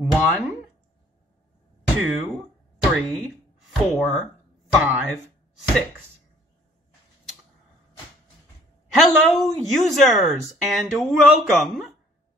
1, 2, 3, 4, 5, 6. Hello, users, and welcome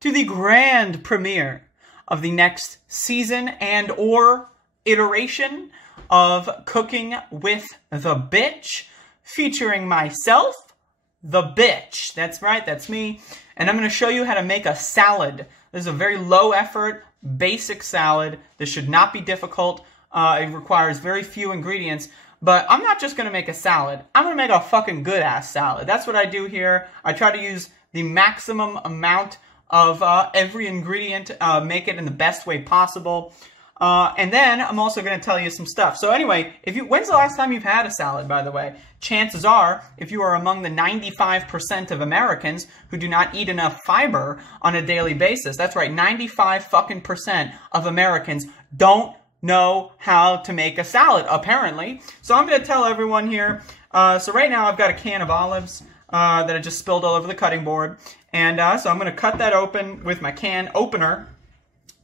to the grand premiere of the next season and or iteration of Cooking with the Bitch, featuring myself, the bitch. That's right, that's me. And I'm going to show you how to make a salad. This is a very low effort, basic salad. This should not be difficult. It requires very few ingredients. But I'm not just going to make a salad. I'm going to make a fucking good-ass salad. That's what I do here. I try to use the maximum amount of every ingredient, make it in the best way possible. And then I'm also going to tell you some stuff. So anyway, when's the last time you've had a salad, by the way? Chances are, if you are among the 95% of Americans who do not eat enough fiber on a daily basis, that's right, 95% of Americans don't know how to make a salad, apparently. So I'm going to tell everyone here. So right now I've got a can of olives that I just spilled all over the cutting board. And so I'm going to cut that open with my can opener.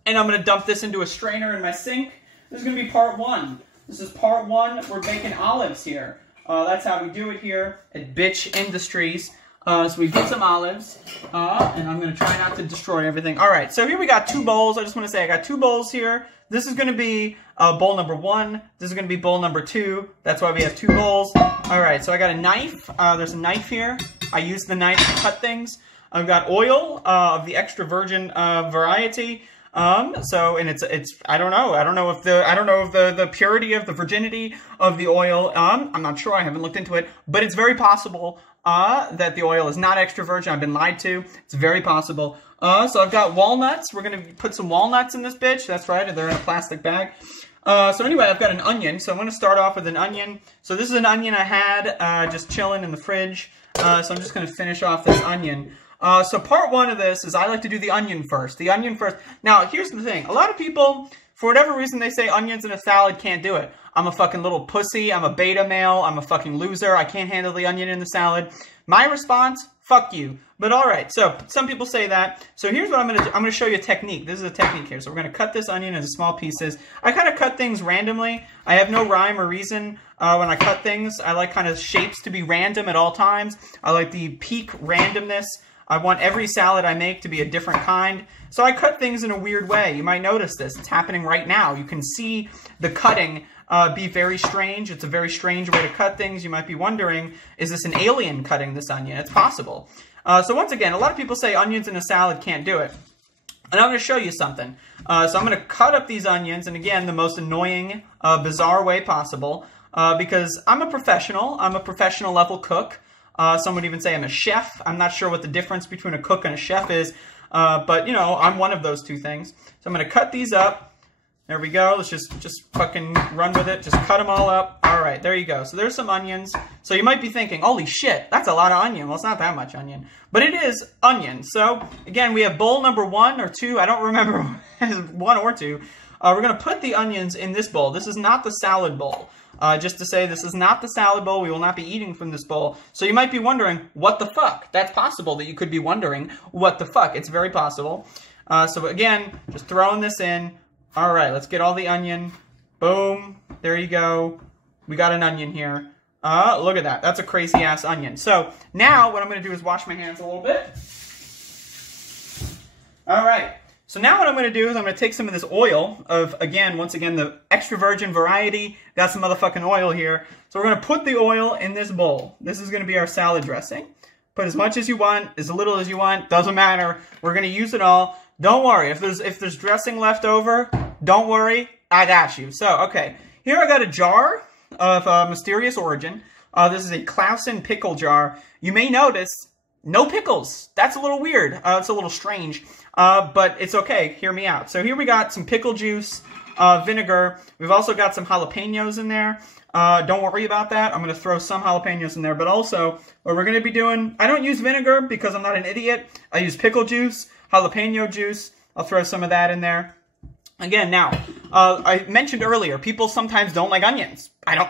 And I'm going to dump this into a strainer in my sink. This is going to be part one. This is part one. We're making olives here. That's how we do it here at Bitch Industries. So we get some olives, and I'm going to try not to destroy everything. All right, so here we got 2 bowls. I just want to say I got 2 bowls here. This is going to be bowl number 1. This is going to be bowl number 2. That's why we have 2 bowls. All right, so I got a knife. There's a knife here. I use the knife to cut things. I've got oil of the extra virgin variety. And it's I don't know if the purity of the virginity of the oil, I'm not sure, I haven't looked into it, but it's very possible that the oil is not extra virgin. I've been lied to. It's very possible. So I've got walnuts. We're going to put some walnuts in this bitch. That's right, they're in a plastic bag. So anyway, I've got an onion. So I'm going to start off with an onion. So this is an onion I had just chilling in the fridge. So I'm just going to finish off this onion. So part one of this is I like to do the onion first. The onion first. Now, here's the thing. A lot of people, for whatever reason, they say onions in a salad, can't do it. I'm a fucking little pussy. I'm a beta male. I'm a fucking loser. I can't handle the onion in the salad. My response, fuck you. But all right, so some people say that. So here's what I'm going to do. I'm going to show you a technique. This is a technique here. So we're going to cut this onion into small pieces. I kind of cut things randomly. I have no rhyme or reason when I cut things. I like kind of shapes to be random at all times. I like the peak randomness. I want every salad I make to be a different kind. So I cut things in a weird way. You might notice this. It's happening right now. You can see the cutting be very strange. It's a very strange way to cut things. You might be wondering, is this an alien cutting this onion? It's possible. So once again, a lot of people say onions in a salad can't do it. And I'm going to show you something. So I'm going to cut up these onions, and again, the most annoying, bizarre way possible, because I'm a professional. I'm a professional level cook. Some would even say I'm a chef. I'm not sure what the difference between a cook and a chef is, but, you know, I'm one of those two things. So I'm going to cut these up. There we go. Let's just fucking run with it. Just cut them all up. All right, there you go. So there's some onions. So you might be thinking, holy shit, that's a lot of onion. Well, it's not that much onion, but it is onion. So, again, we have bowl number 1 or 2. I don't remember 1 or 2. We're going to put the onions in this bowl. This is not the salad bowl. Just to say, this is not the salad bowl. We will not be eating from this bowl. So you might be wondering, what the fuck? That's possible that you could be wondering, what the fuck? It's very possible. So again, just throwing this in. All right, let's get all the onion. Boom. There you go. We got an onion here. Look at that. That's a crazy-ass onion. So now what I'm going to do is wash my hands a little bit. All right. So now what I'm going to do is I'm going to take some of this oil of, again, once again, the extra virgin variety. Got some motherfucking oil here. So we're going to put the oil in this bowl. This is going to be our salad dressing. Put as much as you want, as little as you want. Doesn't matter. We're going to use it all. Don't worry. If there's dressing left over, don't worry. I got you. So, okay. Here I got a jar of mysterious origin. This is a Clausen pickle jar. You may notice no pickles. That's a little weird. It's a little strange. But it's okay. Hear me out. So here we got some pickle juice, vinegar. We've also got some jalapenos in there. Don't worry about that. I'm going to throw some jalapenos in there. But also, what we're going to be doing, I don't use vinegar because I'm not an idiot. I use pickle juice, jalapeno juice. I'll throw some of that in there. Again, now, I mentioned earlier, people sometimes don't like onions. I don't...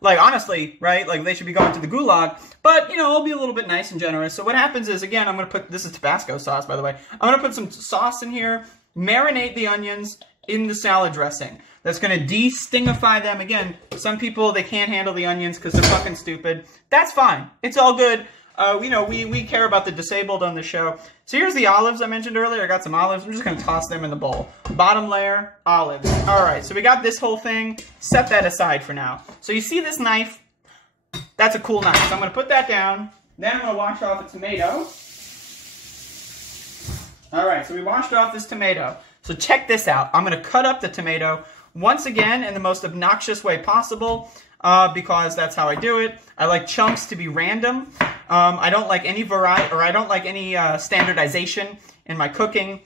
Like, honestly, right? Like, they should be going to the gulag. But, you know, I'll be a little bit nice and generous. So what happens is, again, I'm going to put... This is Tabasco sauce, by the way. I'm going to put some sauce in here. marinate the onions in the salad dressing. That's going to de-stingify them. Again, some people, they can't handle the onions because they're fucking stupid. That's fine. It's all good. You know, we care about the disabled on the show. So here's the olives I mentioned earlier. I got some olives. I'm just going to toss them in the bowl. Bottom layer, olives. All right, so we got this whole thing. Set that aside for now. So you see this knife? That's a cool knife. So I'm going to put that down. Then I'm going to wash off a tomato. All right, so we washed off this tomato. So check this out. I'm going to cut up the tomato once again in the most obnoxious way possible because that's how I do it. I like chunks to be random. I don't like any variety, or I don't like any standardization in my cooking.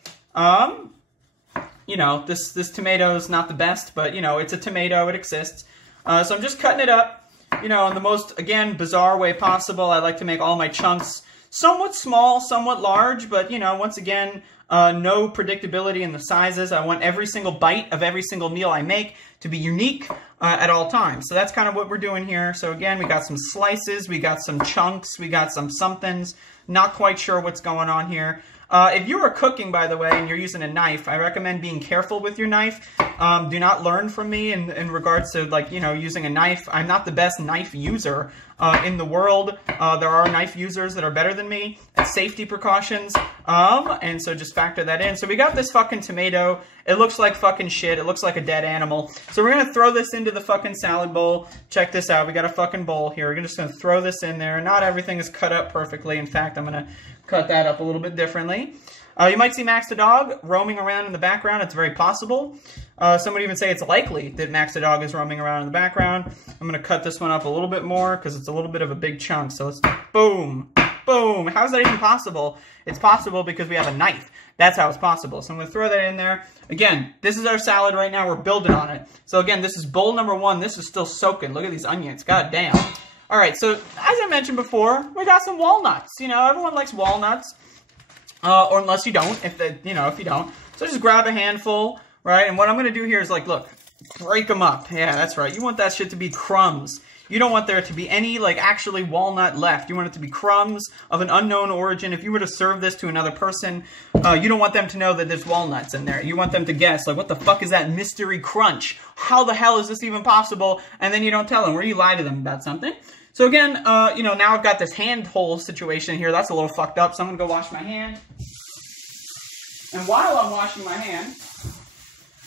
You know, this tomato is not the best, but, you know, it's a tomato. It exists. So I'm just cutting it up, you know, in the most, again, bizarre way possible. I like to make all my chunks somewhat small, somewhat large, but, you know, once again, no predictability in the sizes. I want every single bite of every single meal I make to be unique at all times. So that's kind of what we're doing here. So again, we got some slices, we got some chunks, we got some somethings. Not quite sure what's going on here. If you are cooking, by the way, and you're using a knife, I recommend being careful with your knife. Do not learn from me in regards to, like, you know, using a knife. I'm not the best knife user in the world. There are knife users that are better than me at safety precautions. And so just factor that in. So we got this fucking tomato. It looks like fucking shit. It looks like a dead animal. So we're going to throw this into the fucking salad bowl. Check this out. We got a fucking bowl here. We're just going to throw this in there. Not everything is cut up perfectly. In fact, I'm going to cut that up a little bit differently. You might see Max the dog roaming around in the background. It's very possible. Some would even say it's likely that Max the dog is roaming around in the background. I'm going to cut this one up a little bit more because it's a little bit of a big chunk. So let's, boom, boom. How is that even possible? It's possible because we have a knife. That's how it's possible. So I'm going to throw that in there. Again, this is our salad right now. We're building on it. So again, this is bowl number 1. This is still soaking. Look at these onions. God damn. All right, so as I mentioned before, we got some walnuts. You know, everyone likes walnuts. Or unless you don't, if you don't. So just grab a handful, right? And what I'm going to do here is, like, look, break them up. Yeah, that's right. You want that shit to be crumbs. You don't want there to be any, like, actually walnut left. You want it to be crumbs of an unknown origin. If you were to serve this to another person, you don't want them to know that there's walnuts in there. You want them to guess, like, what the fuck is that mystery crunch? How the hell is this even possible? And then you don't tell them, or you lie to them about something. So again, you know, now I've got this hand hole situation here. That's a little fucked up, so I'm going to go wash my hand. And while I'm washing my hand,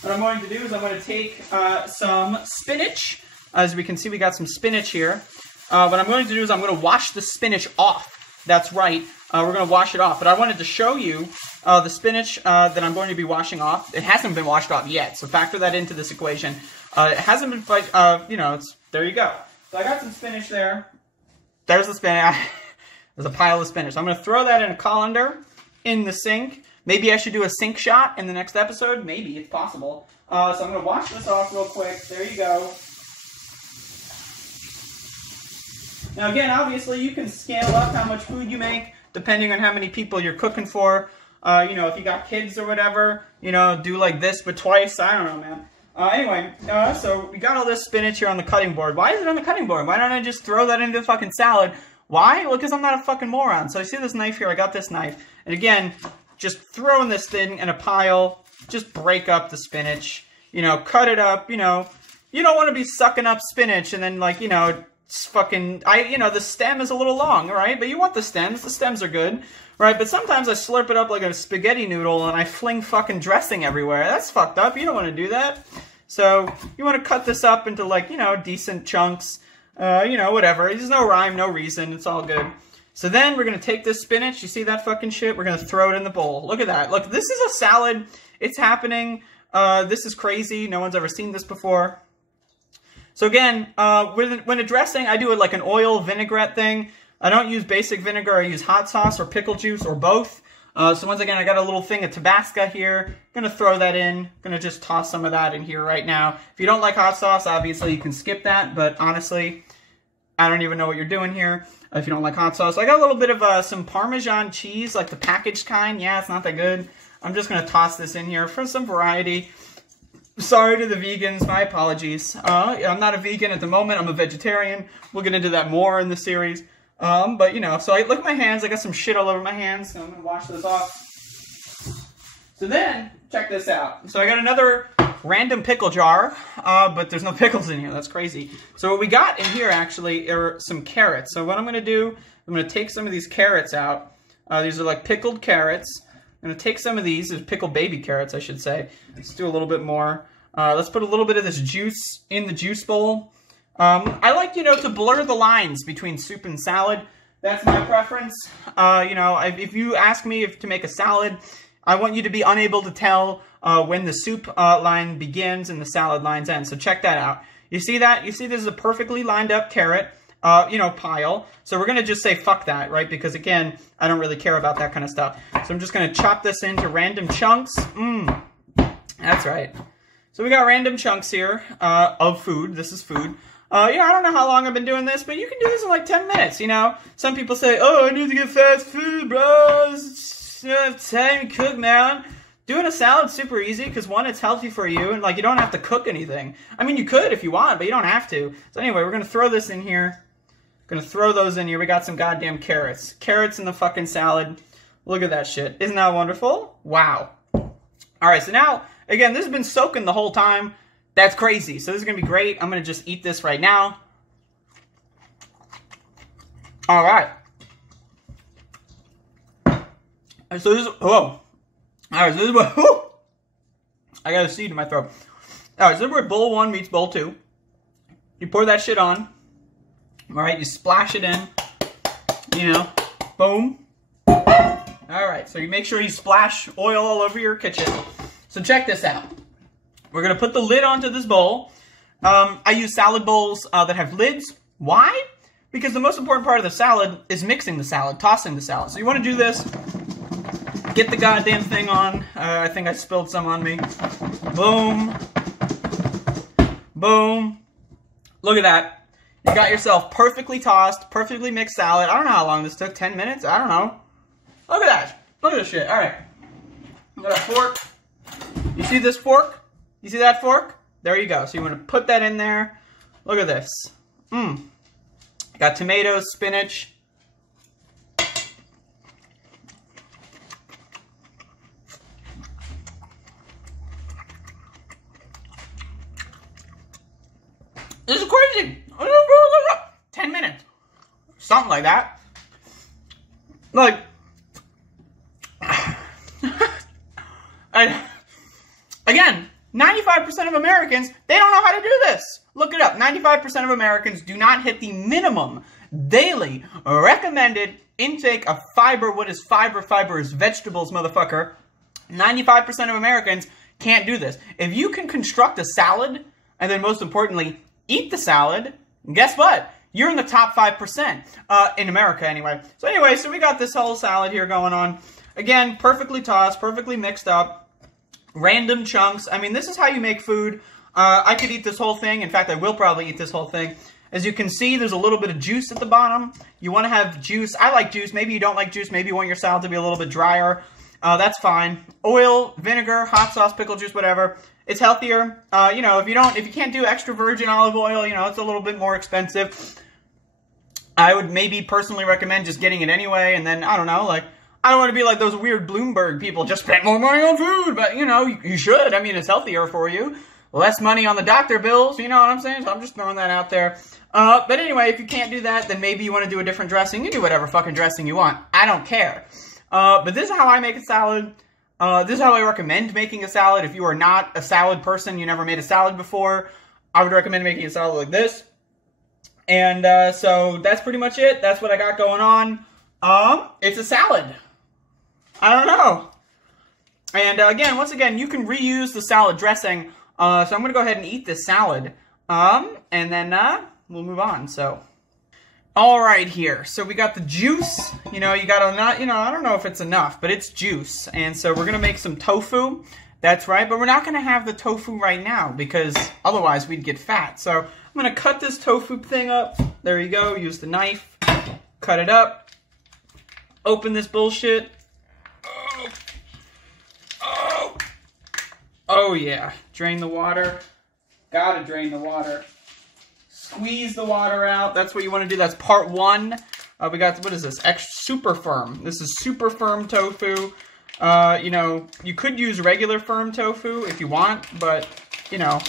what I'm going to do is I'm going to take some spinach. As we can see, we got some spinach here. What I'm going to do is I'm going to wash the spinach off. That's right. We're going to wash it off. But I wanted to show you the spinach that I'm going to be washing off. It hasn't been washed off yet, so factor that into this equation. It hasn't been, you know, there you go. So I got some spinach there. There's the spinach. There's a pile of spinach. So I'm going to throw that in a colander in the sink. Maybe I should do a sink shot in the next episode. Maybe, it's possible. So I'm going to wash this off real quick. There you go. Now again, obviously, you can scale up how much food you make depending on how many people you're cooking for. You know, if you got kids or whatever, you know, do like this but twice. I don't know, man. Anyway, so we got all this spinach here on the cutting board. Why is it on the cutting board? Why don't I just throw that into the fucking salad? Why? Well, because I'm not a fucking moron. So I see this knife here. I got this knife. And again, just throwing this thing in a pile. Just break up the spinach. You know, cut it up. You know, you don't want to be sucking up spinach and then, like, you know, it's fucking, you know, the stem is a little long, right? But you want the stems. The stems are good, right? But sometimes I slurp it up like a spaghetti noodle and I fling fucking dressing everywhere. That's fucked up. You don't want to do that. So you want to cut this up into, like, you know, decent chunks. You know, whatever. There's no rhyme, no reason. It's all good. So then we're going to take this spinach. You see that fucking shit? We're going to throw it in the bowl. Look at that. Look, this is a salad. It's happening. This is crazy. No one's ever seen this before. So again, when addressing, I do it like an oil vinaigrette thing. I don't use basic vinegar. I use hot sauce or pickle juice or both. So once again, I got a little thing of Tabasco here. Gonna throw that in. Gonna just toss some of that in here right now. If you don't like hot sauce, obviously you can skip that. But honestly, I don't even know what you're doing here if you don't like hot sauce. I got a little bit of some Parmesan cheese, like the packaged kind. Yeah, it's not that good. I'm just gonna toss this in here for some variety. Sorry to the vegans, my apologies. I'm not a vegan at the moment, I'm a vegetarian. We'll get into that more in the series. But, you know, so I look at my hands, I got some shit all over my hands, so I'm going to wash this off. So then, check this out. So I got another random pickle jar, but there's no pickles in here. That's crazy. So what we got in here, actually, are some carrots. So what I'm going to do, I'm going to take some of these carrots out. These are like pickled carrots. I'm going to take some of these. There's pickled baby carrots, I should say. Let's do a little bit more. Let's put a little bit of this juice in the juice bowl. I like, you know, to blur the lines between soup and salad. That's my preference. You know, if you ask me to make a salad, I want you to be unable to tell when the soup line begins and the salad lines end. So check that out. You see that? You see this is a perfectly lined up carrot, you know, pile. So we're going to just say fuck that, right? Because again, I don't really care about that kind of stuff. So I'm just going to chop this into random chunks. That's right. So we got random chunks here of food. This is food. You know, I don't know how long I've been doing this, but you can do this in like 10 minutes, you know? Some people say, oh, I need to get fast food, bro. It's time to cook, man. Doing a salad's super easy because, one, it's healthy for you, and, like, you don't have to cook anything. I mean, you could if you want, but you don't have to. So anyway, we're going to throw this in here. Going to throw those in here. We got some goddamn carrots. Carrots in the fucking salad. Look at that shit. Isn't that wonderful? Wow. All right, so now, again, this has been soaking the whole time. That's crazy. So this is going to be great. I'm going to just eat this right now. All right. So this is, whoa. All right, so this is what, whoo, I got a seed in my throat. All right, so this is where bowl 1 meets bowl 2. You pour that shit on. All right, you splash it in. You know, boom. All right, so you make sure you splash oil all over your kitchen. So check this out. We're going to put the lid onto this bowl. I use salad bowls that have lids. Why? Because the most important part of the salad is mixing the salad, tossing the salad. So you want to do this. Get the goddamn thing on. I think I spilled some on me. Boom. Boom. Look at that. You got yourself perfectly tossed, perfectly mixed salad. I don't know how long this took. 10 minutes? I don't know. Look at that. Look at this shit. All right. Got a fork. You see this fork? You see that fork? There you go. So you want to put that in there. Look at this. Got tomatoes, spinach. This is crazy. 10 minutes. Something like that. Like, again, 95% of Americans, they don't know how to do this. Look it up. 95% of Americans do not hit the minimum daily recommended intake of fiber. What is fiber? Fiber is vegetables, motherfucker. 95% of Americans can't do this. If you can construct a salad, and then most importantly, eat the salad, guess what? You're in the top 5%, in America anyway. So anyway, so we got this whole salad here going on. Again, perfectly tossed, perfectly mixed up. Random chunks. I mean, this is how you make food. I could eat this whole thing. In fact, I will probably eat this whole thing. As you can see, there's a little bit of juice at the bottom. You want to have juice. I like juice. Maybe you don't like juice. Maybe you want your salad to be a little bit drier. That's fine. Oil, vinegar, hot sauce, pickle juice, whatever. It's healthier. You know, if you can't do extra virgin olive oil, you know, it's a little bit more expensive. I would maybe personally recommend just getting it anyway, and then, I don't know, like, I don't want to be like those weird Bloomberg people, just spend more money on food, but, you know, you should. I mean, it's healthier for you. Less money on the doctor bills, you know what I'm saying? So I'm just throwing that out there. But anyway, if you can't do that, then maybe you want to do a different dressing. You do whatever fucking dressing you want. I don't care. But this is how I make a salad. This is how I recommend making a salad. If you are not a salad person, you never made a salad before, I would recommend making a salad like this. And so that's pretty much it. That's what I got going on. It's a salad. I don't know. And again, once again, you can reuse the salad dressing. So I'm going to go ahead and eat this salad. And then we'll move on. So, all right here. So we got the juice. You know, you got enough. You know, I don't know if it's enough, but it's juice. And so we're going to make some tofu. That's right. But we're not going to have the tofu right now because otherwise we'd get fat. So I'm going to cut this tofu thing up. There you go. Use the knife. Cut it up. Open this bullshit. Oh yeah, drain the water. Gotta drain the water. Squeeze the water out. That's what you want to do. That's part one. We got, what is this? Super firm. This is super firm tofu. You know, you could use regular firm tofu if you want, but, you know,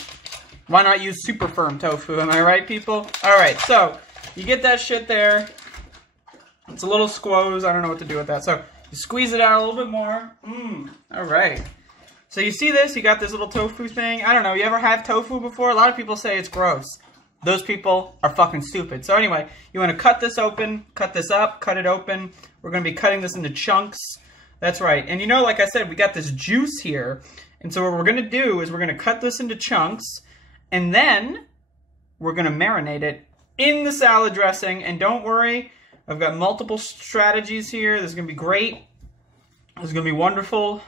why not use super firm tofu? Am I right, people? All right, so you get that shit there. It's a little squoze. I don't know what to do with that. So you squeeze it out a little bit more. All right. So you see this? You got this little tofu thing. I don't know. You ever had tofu before? A lot of people say it's gross. Those people are fucking stupid. So anyway, you want to cut this open, cut this up, cut it open. We're going to be cutting this into chunks. That's right. And you know, like I said, we got this juice here. And so what we're going to do is we're going to cut this into chunks. And then we're going to marinate it in the salad dressing. And don't worry, I've got multiple strategies here. This is going to be great. This is going to be wonderful.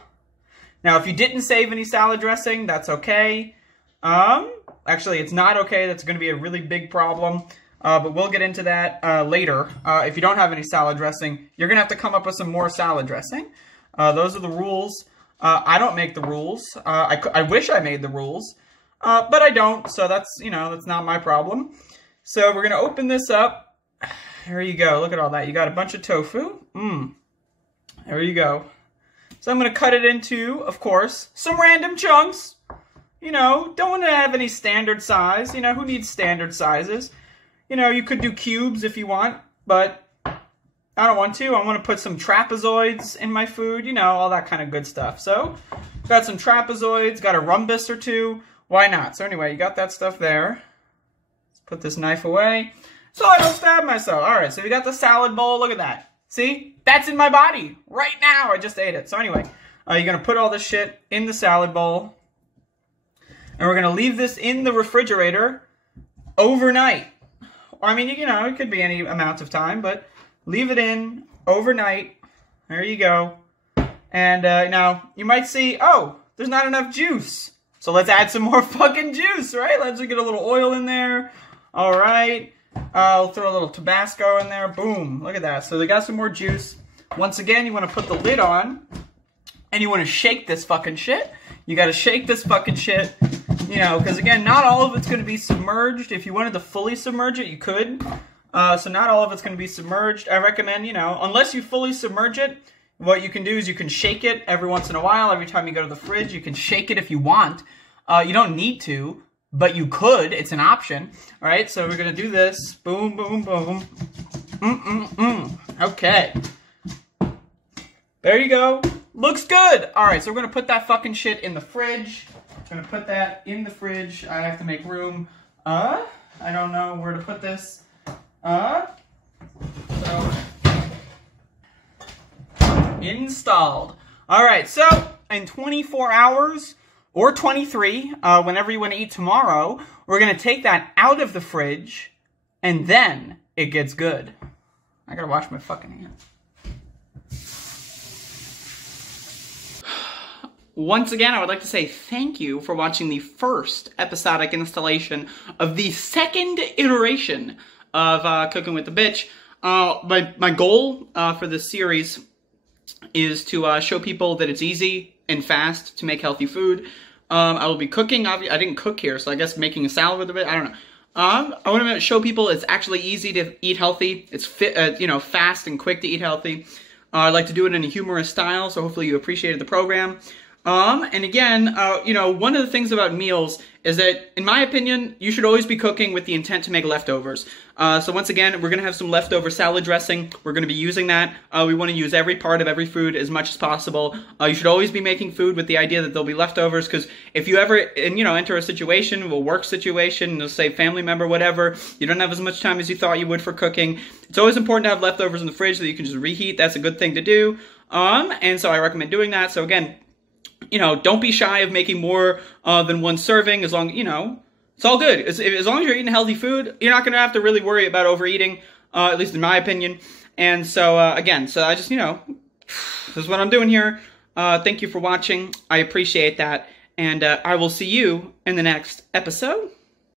Now, if you didn't save any salad dressing, that's okay. Actually, it's not okay. That's going to be a really big problem. But we'll get into that later. If you don't have any salad dressing, you're going to have to come up with some more salad dressing. Those are the rules. I don't make the rules. I wish I made the rules. But I don't, so that's, you know, that's not my problem. So we're going to open this up. There you go. Look at all that. You got a bunch of tofu. There you go. So I'm going to cut it into, of course, some random chunks. You know, don't want to have any standard size. You know, who needs standard sizes? You know, you could do cubes if you want, but I don't want to. I want to put some trapezoids in my food. You know, all that kind of good stuff. So, got some trapezoids, got a rhombus or two. Why not? So anyway, you got that stuff there. Let's put this knife away so I don't stab myself. All right, so we got the salad bowl. Look at that. See? That's in my body right now. I just ate it. So anyway, you're going to put all this shit in the salad bowl. And we're going to leave this in the refrigerator overnight. I mean, you know, it could be any amount of time, but leave it in overnight. There you go. And now, you might see, oh, there's not enough juice. So let's add some more fucking juice, right? Let's just get a little oil in there. All right. I'll throw a little Tabasco in there. Boom. Look at that. So they got some more juice. Once again, you want to put the lid on. And you want to shake this fucking shit. You got to shake this fucking shit. You know, because again, not all of it's going to be submerged. If you wanted to fully submerge it, you could. So not all of it's going to be submerged. I recommend, you know, unless you fully submerge it, what you can do is you can shake it every once in a while. Every time you go to the fridge, you can shake it if you want. You don't need to, but you could. It's an option. All right, so we're going to do this. Boom, boom, boom. Okay. There you go. Looks good. All right, so we're going to put that fucking shit in the fridge. I'm going to put that in the fridge. I have to make room. I don't know where to put this. So, installed. All right, so in 24 hours or 23, whenever you want to eat tomorrow, we're going to take that out of the fridge, and then it gets good. I got to wash my fucking hands. Once again, I would like to say thank you for watching the first episodic installation of the second iteration of Cooking with the Bitch. My goal for this series is to show people that it's easy and fast to make healthy food. I will be cooking. I didn't cook here, so I guess making a salad with a bit. I don't know. I want to show people it's actually easy to eat healthy. It's fast and quick to eat healthy. I like to do it in a humorous style, so hopefully you appreciated the program. And again, one of the things about meals is that, in my opinion, you should always be cooking with the intent to make leftovers. So once again, we're going to have some leftover salad dressing. We're going to be using that. We want to use every part of every food as much as possible. You should always be making food with the idea that there'll be leftovers, because if you ever, enter a situation, a work situation, let's say family member, whatever, you don't have as much time as you thought you would for cooking. It's always important to have leftovers in the fridge that you can just reheat. That's a good thing to do. And so I recommend doing that. So again, don't be shy of making more than one serving, as long, it's all good. As long as you're eating healthy food, you're not going to have to really worry about overeating, at least in my opinion. And so, again, so I just, this is what I'm doing here. Thank you for watching. I appreciate that. And I will see you in the next episode.